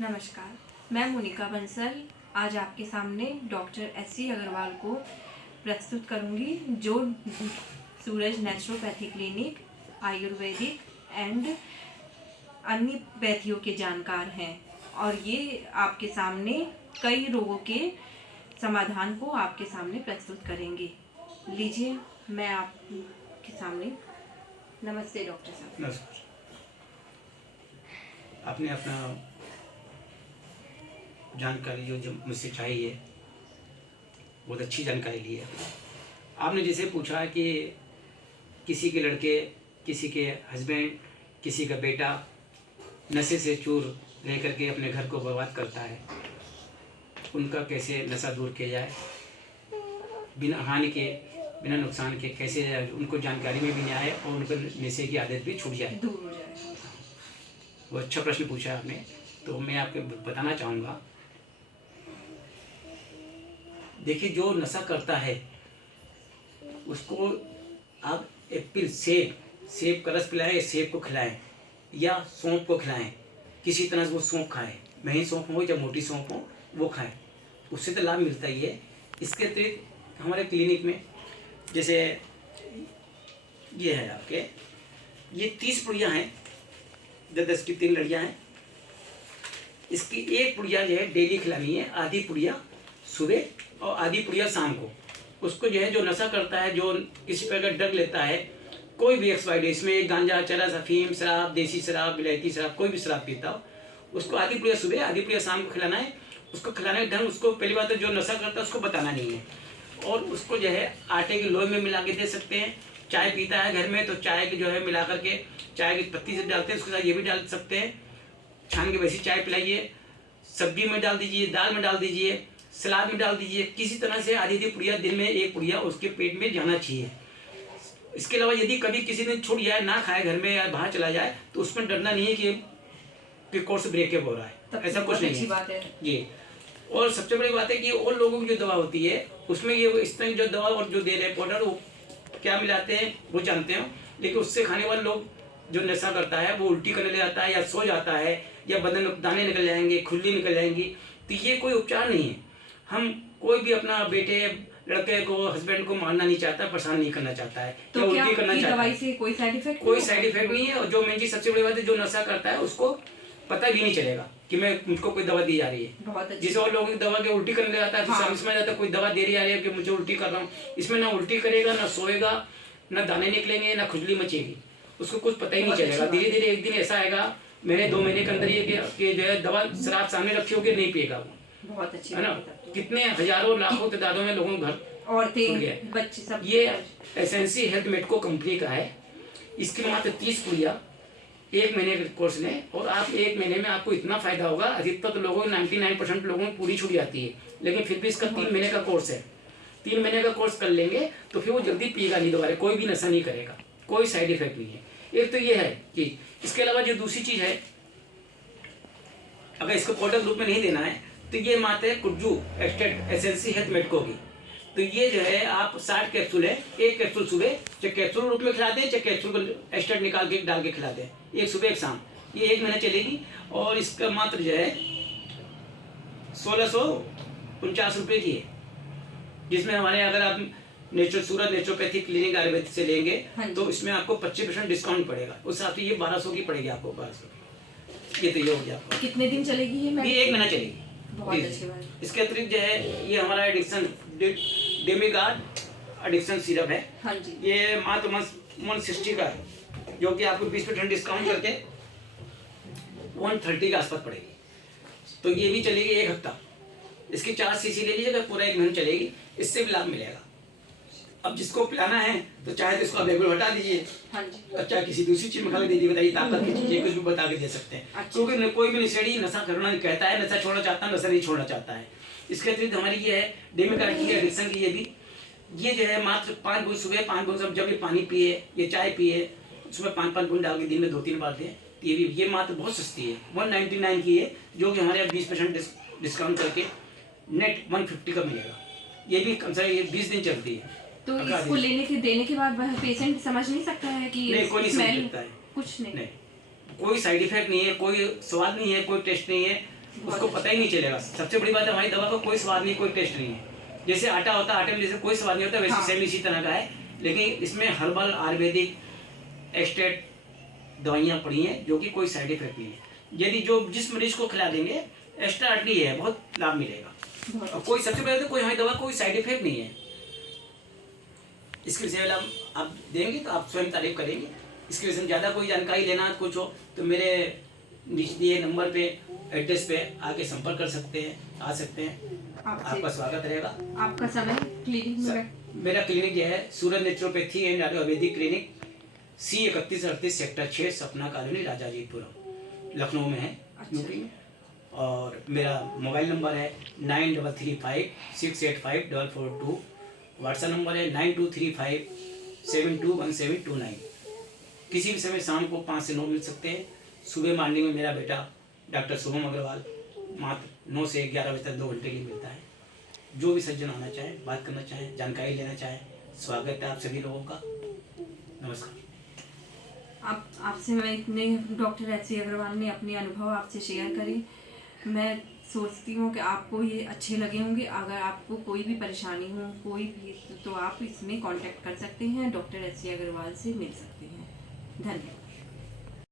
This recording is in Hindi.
नमस्कार, मैं मोनिका बंसल आज आपके सामने डॉक्टर एस.सी. अग्रवाल को प्रस्तुत करूंगी, जो सूरज नेचुरोपैथी क्लिनिक, आयुर्वेदिक एंड अन्य पैथियों के जानकार हैं और ये आपके सामने कई रोगों के समाधान को आपके सामने प्रस्तुत करेंगे। लीजिए, मैं आपके सामने। नमस्ते डॉक्टर साहब। नमस्कार। आपने अपना जानकारी जो मुझसे चाहिए बहुत अच्छी जानकारी ली है। आपने जैसे पूछा कि किसी के लड़के, किसी के हस्बैंड, किसी का बेटा नशे से चूर रह करके अपने घर को बर्बाद करता है, उनका कैसे नशा दूर किया जाए, बिना हानि के, बिना नुकसान के कैसे उनको जानकारी में भी नहीं आए और उनको नशे की आदत भी छूट जाए, दूर हो जाए। वो अच्छा प्रश्न पूछा आपने। तो मैं आपको बताना चाहूँगा, देखिए जो नशा करता है उसको आप एप्पल सेब का रस पिलाएं, सेब को खिलाएं या सौंफ को खिलाएं, किसी तरह से वो सौंफ खाएं, महीन सौंफ हो या मोटी सौंफ हो वो खाएं, उससे तो लाभ मिलता ही है। इसके अतिरिक्त हमारे क्लिनिक में जैसे ये है आपके, ये 30 पुड़िया हैं, 10 की 3 लड़ियाँ हैं। इसकी एक पुड़िया जो है डेली खिलानी है, आधी पुड़िया सुबह और आधी पुड़िया शाम को। उसको जो है जो नशा करता है, जो किसी प्रकार का ड्रग लेता है, कोई भी एक्सपायर्ड, इसमें गांजा, चरस, अफीम, शराब, देसी शराब, विलायती शराब, कोई भी शराब पीता हो, उसको आधी पुड़िया सुबह आधी पुड़िया शाम को खिलाना है। उसको खिलाने का ढंग, उसको पहली बात तो जो नशा करता है उसको बताना नहीं है, और उसको जो है आटे की लोई में मिला के दे सकते हैं। चाय पीता है घर में तो चाय की जो है मिला करके चाय की पत्ती से डालते हैं, उसके साथ ये भी डाल सकते हैं, छान के वैसी चाय पिलाइए, सब्जी में डाल दीजिए, दाल में डाल दीजिए, सलाद में डाल दीजिए। किसी तरह से आधी आधी पुड़िया दिन में एक पुड़िया उसके पेट में जाना चाहिए। इसके अलावा यदि कभी किसी दिन छूट जाए, ना खाए घर में या बाहर चला जाए, तो उसमें डरना नहीं है कि कोर्स ब्रेकअप हो रहा है, ऐसा कुछ नहीं है जी। और सबसे बड़ी बात है कि और लोगों की जो दवा होती है उसमें ये इस तरह की जो दवा और जो दे रहे हैं पाउडर, वो क्या मिलाते हैं वो जानते हो, लेकिन उससे खाने वाले लोग जो नशा करता है वो उल्टी करने लग जाता है या सो जाता है या बदन में दाने निकल जाएंगे, खुजली निकल जाएंगी। तो ये कोई उपचार नहीं है। हम कोई भी अपना बेटे, लड़के को, हस्बैंड को मारना नहीं चाहता, परेशान नहीं करना चाहता है, तो या क्या उल्टी करना चाहता दवाई है। से कोई साइड इफेक्ट नहीं है। और जो मेन चीज सबसे बड़ी बात है, जो नशा करता है उसको पता भी नहीं चलेगा कि मैं मुझको कोई दवा दी जा रही है। जिसे और लोगों की दवा के उल्टी करने जाता है तो समझ में जाता है कोई दवा दे रही है कि मुझे उल्टी कर रहा हूँ। इसमें ना उल्टी करेगा, ना सोएगा, ना दाने निकलेंगे, ना खुजली मचेगी, उसको कुछ पता ही नहीं चलेगा। धीरे धीरे एक दिन ऐसा आएगा, मैंने 2 महीने के अंदर ये कि जो है दवा शराब सामने रखी होगी, नहीं पिएगा वो। बहुत अच्छी है ना। कितने हजारों लाखों तादादों में लोगों के घर औरतें, बच्चे सब। ये एसेंसी हेल्थ मेडिको कंपनी का है। इसकी मात्र 30 पुड़िया 1 महीने के कोर्स लें और आप 1 महीने में आपको इतना फायदा होगा। अधिकतर तो लोगों 99% लोगों को पूरी छूट जाती है, लेकिन फिर भी इसका 3 महीने का कोर्स है। 3 महीने का कोर्स कर लेंगे तो फिर वो जल्दी पिएगा नहीं, दोबारा कोई भी नशा नहीं करेगा, कोई साइड इफेक्ट नहीं है। एक तो ये है कि इसके अलावा जो दूसरी चीज है, अगर इसको पाउडर रूप में नहीं देना है तो ये मात्र है कुज्जू एक्सट्रैक्ट एसेंसी हेल्थ मेडिको की। तो ये जो है आप 60 कैप्सूल है, एक कैप्सूल सुबह चाहे कैप्सूल रूप में खिला दें, चाहे कैप्सूल को एक्सट्रैक्ट निकाल के डाल के खिला दें, एक सुबह एक शाम। ये 1 महीना चलेगी और इसका मात्र जो है 1649 रुपये की है, जिसमें हमारे अगर आप सूरज नेचुरोपैथी क्लिनिक आयुर्वेदिक से लेंगे तो इसमें आपको 25% डिस्काउंट पड़ेगा। उस हिसाब से ये 1200 की पड़ेगी आपको। 1200 ये तो ये हो गया आपको। कितने दिन चलेगी ये? 1 महीना चलेगी। बहुत अच्छी बात। इसके अतिरिक्त जो है ये हमारा एडिक्शन डेमिगार्ड एडिक्शन सिरप है। हाँ जी। ये मात्र 160 का है, जो कि आपको 20% डिस्काउंट करके 130 के आसपास पड़ेगी। तो ये भी चलेगी 1 हफ्ता। इसकी 4 सीसी ले लीजिएगा, पूरा 1 महीना चलेगी, इससे भी लाभ मिलेगा। अब जिसको पिलाना है तो चाहे तो इसको आप रेगुलर हटा दीजिए, हाँ जी। और चाहे किसी दूसरी चीज में खा के दे दीजिए, बताइए ताकत की चीजें कुछ भी बता के दे सकते हैं। क्योंकि कोई भी नशेड़ी नशा करना कहता है, नशा छोड़ना चाहता है, नशा नहीं छोड़ना चाहता है। इसके अतिरिक्त हमारी ये है डेमिगार्ड की एडिक्शन की, ये जो है मात्र 5 बूंद सुबह, 5 बूंद जब भी पानी पिए, ये चाय पिए, उसमें 5-5 बूंद डाल के दिन में 2-3 बार दें। ये मात्र बहुत सस्ती है, 199 की है, जो कि हमारे यहाँ 20% डिस्काउंट करके नेट 150 का मिलेगा। ये भी कम से कम ये 20 दिन चलती है। तो इसको देने के बाद वह पेशेंट समझ नहीं सकता है कि नहीं, कोई नहीं समझ सकता है, कुछ नहीं, कोई साइड इफेक्ट नहीं है, कोई स्वाद नहीं है, कोई टेस्ट नहीं है। उसको पता ही नहीं चलेगा। सबसे बड़ी बात है हमारी दवा का कोई स्वाद नहीं, कोई टेस्ट नहीं है। जैसे आटा होता है, आटे में जैसे कोई स्वाद नहीं होता, वैसे हाँ। सेम इसी तरह का है। लेकिन इसमें हर्बल आयुर्वेदिक एक्सट्रैक्ट दवाइयाँ पड़ी हैं जो कि कोई साइड इफेक्ट नहीं है। यदि जो जिस मरीज को खिला देंगे एक्स्ट्रा अर्टली है, बहुत लाभ मिलेगा। और कोई सबसे पहले तो कोई हमारी दवा कोई साइड इफेक्ट नहीं है। इसके विषय में आप देंगे तो आप स्वयं तारीफ करेंगे। इसके विषय में ज़्यादा कोई जानकारी लेना कुछ हो तो मेरे दिए नंबर पे एड्रेस पे आके संपर्क कर सकते हैं, आ सकते हैं। आपका स्वागत रहेगा। आपका समय क्लिनिक में? मेरा क्लिनिक जो है Suraj naturopathy and ayurvedic clinic C3138 sector 6 Sapna colony Rajajipuram Lucknow में है, यूपी में। और मेरा मोबाइल नंबर है 9335685442। व्हाट्सएप नंबर है 9235721729। किसी भी समय शाम को 5 से 9 मिल सकते हैं। सुबह मॉर्निंग में मेरा बेटा डॉक्टर शुभम अग्रवाल मात्र 9 से 11 बजे तक 2 घंटे के लिए मिलता है। जो भी सज्जन आना चाहे, बात करना चाहे, जानकारी लेना चाहे, स्वागत है आप सभी लोगों का। नमस्कार। आपसे मैं इतने डॉक्टर एच.सी. अग्रवाल ने अपने अनुभव आपसे शेयर करे। मैं सोचती हूँ कि आपको ये अच्छे लगे होंगे। अगर आपको कोई भी परेशानी हो कोई भी तो आप इसमें कांटेक्ट कर सकते हैं, डॉक्टर एच.सी. अग्रवाल से मिल सकते हैं। धन्यवाद।